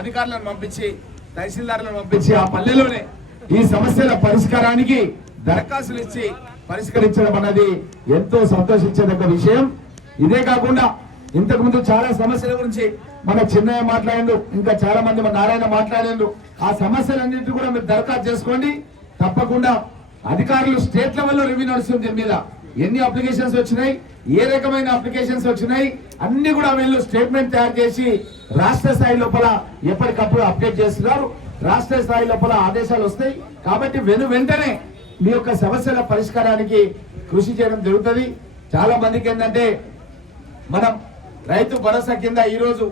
అధికారులను పంపించి తహసీల్దారులను పంపించి ఆ పల్లెలోనే ఈ సమస్యల పరిష్కారానికి దరఖాస్తులు ఇచ్చి పరిష్కరించడం అన్నది ఎంతో సంతోషించదగ్గ విషయం. ఇదే కాకుండా ఇంతకు ముందు చాలా సమస్యల గురించి మన చిన్నయ్య మాట్లాడిండు, ఇంకా చాలా మంది మన నారాయణ మాట్లాడిండు. ఆ సమస్యలన్నింటి కూడా మీరు దరఖాస్తు చేసుకోండి. తప్పకుండా అధికారులు స్టేట్ లెవెల్లో రివ్యూ నడుస్తుంది. దీని మీద ఎన్ని అప్లికేషన్స్ వచ్చినాయి, ఏ రకమైన అప్లికేషన్స్ వచ్చినాయి అన్ని కూడా వీళ్ళు స్టేట్మెంట్ తయారు చేసి రాష్ట్ర స్థాయి లోపల ఎప్పటికప్పుడు అప్డేట్ చేస్తున్నారు. రాష్ట్ర స్థాయి లోపల ఆదేశాలు వస్తాయి. కాబట్టి వెంటనే మీ యొక్క సమస్యల పరిష్కారానికి కృషి చేయడం జరుగుతుంది. చాలా మందికి ఏంటంటే మనం రైతు భరోసా కింద ఈ రోజు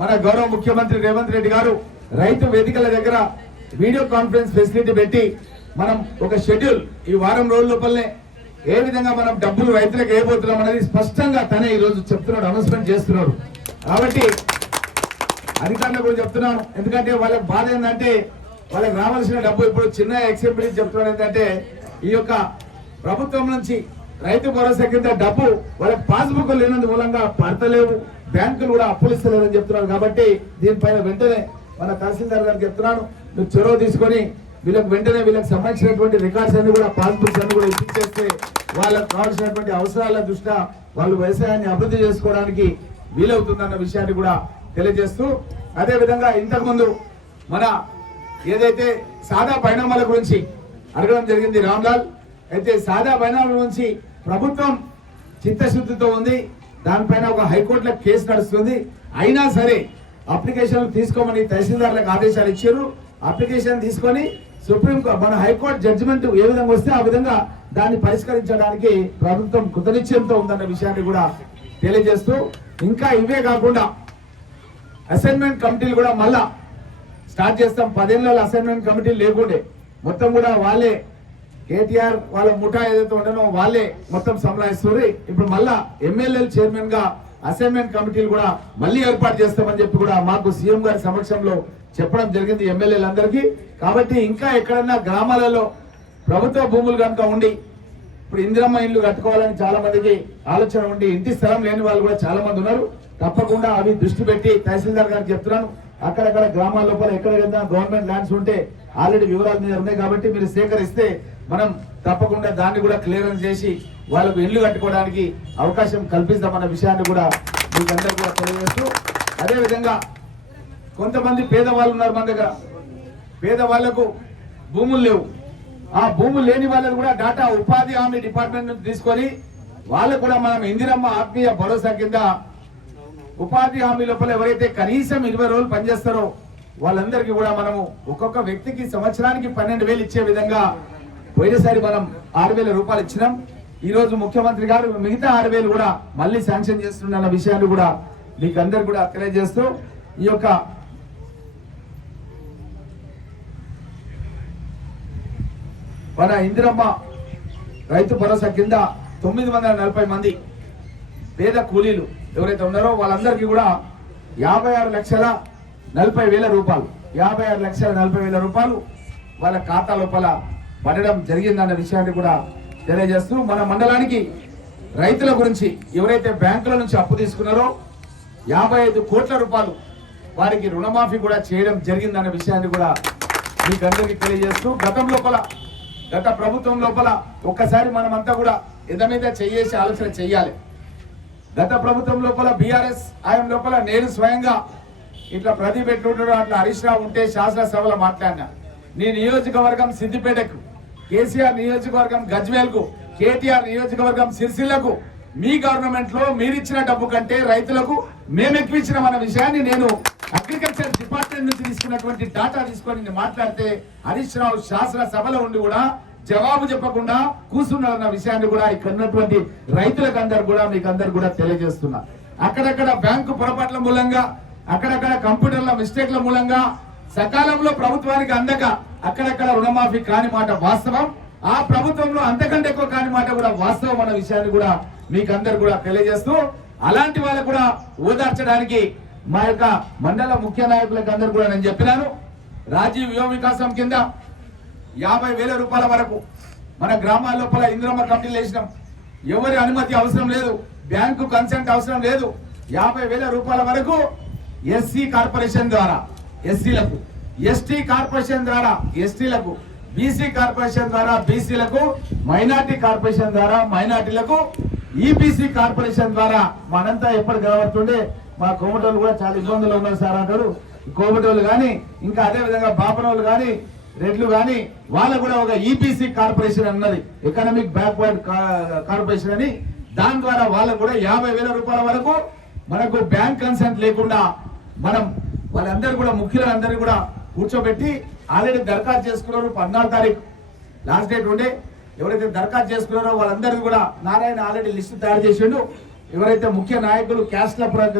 మన గౌరవ ముఖ్యమంత్రి రేవంత్ రెడ్డి గారు రైతు వేదికల దగ్గర వీడియో కాన్ఫరెన్స్ ఫెసిలిటీ పెట్టి మనం ఒక షెడ్యూల్ ఈ వారం రోజుల లోపలనే ఏ విధంగా మనం డబ్బులు రైతులకు వేయబోతున్నాం అనేది స్పష్టంగా తనే ఈ రోజు చెప్తున్నాడు, అనౌన్స్మెంట్ చేస్తున్నాడు. కాబట్టి అధికారులకు కూడా చెప్తున్నాను, ఎందుకంటే వాళ్ళకి బాధ ఏంటంటే వాళ్ళకి రావాల్సిన డబ్బు ఇప్పుడు చిన్న ఎగ్జాంపుల్ చెప్తున్నాడు ఏంటంటే ఈ యొక్క ప్రభుత్వం నుంచి రైతు భరోసా కింద డబ్బు వాళ్ళకి పాస్బుక్ లేనందు మూలంగా పడతలేవు, బ్యాంకులు కూడా అప్పులు ఇస్తలేరని చెప్తున్నారు. కాబట్టి దీనిపైన వెంటనే మన తహసీల్దార్ గారికి చెప్తున్నాను, నువ్వు చొరవ తీసుకొని వీళ్ళకి వెంటనే వీళ్ళకి సంబంధించినటువంటి రికార్డ్స్ అన్ని కూడా పాస్బుక్స్ అన్ని కూడా ఇప్పించేస్తే వాళ్ళకి కావాల్సినటువంటి అవసరాల దృష్ట్యా వాళ్ళు వ్యవసాయాన్ని అభివృద్ధి చేసుకోవడానికి వీలవుతుందన్న విషయాన్ని కూడా తెలియజేస్తూ, అదే విధంగా ఇంతకు ముందు మన ఏదైతే సాదా పరిణామాల గురించి అడగడం జరిగింది రామ్లాల్, అయితే సాదా పరిణామాల గురించి ప్రభుత్వం చిత్తశుద్ధితో ఉంది. దానిపైన ఒక హైకోర్టులో కేసు నడుస్తుంది. అయినా సరే అప్లికేషన్లు తీసుకోమని తహసీల్దార్లకు ఆదేశాలు ఇచ్చారు. అప్లికేషన్ తీసుకొని సుప్రీం మన హైకోర్టు జడ్జిమెంట్ ఏ విధంగా వస్తే ఆ విధంగా దాన్ని పరిష్కరించడానికి ప్రభుత్వం కృతనిశ్చయంతో ఉందన్న విషయాన్ని కూడా తెలియజేస్తూ, ఇంకా ఇవే కాకుండా అసైన్మెంట్ కమిటీలు కూడా మళ్ళా స్టార్ట్ చేస్తాం. 10 ఏళ్ళ అసైన్మెంట్ కమిటీలు లేకుండే మొత్తం కూడా వాళ్ళే కేటీఆర్ వాళ్ళ ముఠా ఏదైతే ఉండనో వాళ్ళే మొత్తం సంలాయిస్తారు. ఇప్పుడు మళ్ళా ఎమ్మెల్యేలు చైర్మన్ గా అసైన్మెంట్ కమిటీలు కూడా మళ్ళీ ఏర్పాటు చేస్తామని చెప్పి కూడా మాకు సీఎం గారి సమక్షంలో చెప్పడం జరిగింది ఎమ్మెల్యేలందరికీ. కాబట్టి ఇంకా ఎక్కడన్నా గ్రామాలలో ప్రభుత్వ భూములు కనుక ఉండి ఇప్పుడు ఇందిరమ్మ ఇల్లు కట్టుకోవాలని చాలా మందికి ఆలోచన ఉండి ఇంటి స్థలం లేని వాళ్ళు కూడా చాలా మంది ఉన్నారు. తప్పకుండా అవి దృష్టి పెట్టి తహసీల్దార్ గారికి చెప్తున్నాను, అక్కడక్కడ గ్రామాల లోపల ఎక్కడైనా గవర్నమెంట్ ల్యాండ్స్ ఉంటే ఆల్రెడీ వివరాలు మీద ఉన్నాయి కాబట్టి మీరు సేకరిస్తే మనం తప్పకుండా దాన్ని కూడా క్లియరెన్స్ చేసి వాళ్ళకు ఇల్లు కట్టుకోవడానికి అవకాశం కల్పిస్తామన్న విషయాన్ని కూడా మీకు అందరికీ కూడా తెలియజేస్తూ, అదేవిధంగా కొంతమంది పేదవాళ్ళు ఉన్నారు మన దగ్గర, పేదవాళ్లకు భూములు లేవు. ఆ భూములు లేని వాళ్ళని కూడా డాటా ఉపాధి హామీ డిపార్ట్మెంట్ నుంచి తీసుకొని వాళ్ళకు కూడా మనం ఇందిరమ్మ ఆత్మీయ భరోసా కింద ఉపాధి హామీ లోపల ఎవరైతే కనీసం 20 రోజులు పనిచేస్తారో వాళ్ళందరికీ కూడా మనము ఒక్కొక్క వ్యక్తికి సంవత్సరానికి 12,000 ఇచ్చే విధంగా పోయినసారి మనం 6,000 రూపాయలు ఇచ్చినాం. ఈ రోజు ముఖ్యమంత్రి గారు మిగతా 6,000 కూడా మళ్ళీ శాంక్షన్ చేస్తున్న విషయాన్ని కూడా మీకు అందరు కూడా తెలియజేస్తూ, ఈ యొక్క మన ఇందిరమ్మ రైతు భరోసా కింద 940 మంది పేద కూలీలు ఎవరైతే ఉన్నారో వాళ్ళందరికీ కూడా 56,40,000 రూపాయలు 56,40,000 రూపాయలు వాళ్ళ ఖాతా లోపల పడడం జరిగిందన్న విషయాన్ని కూడా తెలియజేస్తూ, మన మండలానికి రైతుల గురించి ఎవరైతే బ్యాంకుల నుంచి అప్పు తీసుకున్నారో 55 కోట్ల రూపాయలు వారికి రుణమాఫీ కూడా చేయడం జరిగిందన్న విషయాన్ని కూడా మీకు అందరికీ తెలియజేస్తూ, గత ప్రభుత్వం లోపల ఒక్కసారి మనమంతా కూడా ఎదమీద చేసి ఆలోచన చెయ్యాలి. గత ప్రభుత్వం లోపల బీఆర్ఎస్ ఆయన లోపల నేను స్వయంగా ఇట్లా ప్రదీప్ ఎట్లుంటాడో అట్లా హరీష్ రావు ఉంటే శాసనసభలో మాట్లాడినా, నీ నియోజకవర్గం సిద్దిపేటకు, కేసీఆర్ నియోజకవర్గం గజ్వేల్కు, కేటీఆర్ నియోజకవర్గం సిరిసిల్లకు మీ గవర్నమెంట్ లో మీరిచ్చిన డబ్బు కంటే రైతులకు మేము ఎక్కువ ఇచ్చిన మన విషయాన్ని నేను అగ్రికల్చర్ డిపార్ట్మెంట్ నుంచి తీసుకున్నటువంటి డాటా తీసుకొని మాట్లాడితే హరీష్ రావు శాసనసభలో ఉండి కూడా జవాబు చెప్పకుండా కూర్చున్నారన్న విషయాన్ని కూడా ఇక్కడ ఉన్నటువంటి రైతులకు అందరు కూడా మీకు అందరు కూడా తెలియజేస్తున్నా. అక్కడక్కడ బ్యాంకు పొరపాట్ల మూలంగా, అక్కడక్కడ కంప్యూటర్ల మిస్టేక్ల మూలంగా సకాలంలో ప్రభుత్వానికి అందక అక్కడక్కడ రుణమాఫీ కాని మాట వాస్తవం. ఆ ప్రభుత్వంలో అంతకంటే ఎక్కువ కాని మాట కూడా వాస్తవం అన్న విషయాన్ని కూడా మీకు అందరు కూడా తెలియజేస్తూ, అలాంటి వాళ్ళకు కూడా ఓదార్చడానికి మా యొక్క మండల ముఖ్య నాయకులకు అందరు కూడా నేను చెప్పినాను, రాజీవ్ యువ వికాసం కింద 50,000 రూపాయల వరకు మన గ్రామాల లోపల ఇందిరమ్మ కమిటీలు వేసినాం. ఎవరి అనుమతి అవసరం లేదు, బ్యాంకు కన్సెంట్ అవసరం లేదు. 50,000 రూపాయల వరకు ఎస్సీ కార్పొరేషన్ ద్వారా ఎస్సీలకు, ఎస్టీ కార్పొరేషన్ ద్వారా ఎస్టీలకు, బీసీ కార్పొరేషన్ ద్వారా బీసీలకు, మైనార్టీ కార్పొరేషన్ ద్వారా మైనార్టీలకు, ఈబీసీ కార్పొరేషన్ ద్వారా మనంతా ఎప్పుడు కనబడుతుండే మా కోమటోళ్ళు కూడా చాలా ఇబ్బందులు ఉన్నారు సార్ అంటారు. కోమటోళ్ళు కానీ ఇంకా అదే విధంగా బాపనోళ్ళు కానీ రెడ్లు కానీ వాళ్ళకు కూడా ఒక ఈబీసీ కార్పొరేషన్ అన్నది, ఎకనామిక్ బ్యాక్వర్డ్ కార్పొరేషన్ అని. దాని ద్వారా వాళ్ళకు కూడా 50,000 రూపాయల వరకు మనకు బ్యాంక్ కన్సెంట్ లేకుండా మనం వాళ్ళందరూ కూడా ముఖ్యులందరినీ కూడా కూర్చోబెట్టి ఆల్రెడీ దరఖాస్తు చేసుకున్నారు. 14 తారీఖు లాస్ట్ డేట్ ఉండే. ఎవరైతే దరఖాస్తు చేసుకున్నారో వాళ్ళందరికీ కూడా నారాయణ ఆల్రెడీ లిస్టు తయారు చేసిండు. ఎవరైతే ముఖ్య నాయకులు క్యాస్ట్ల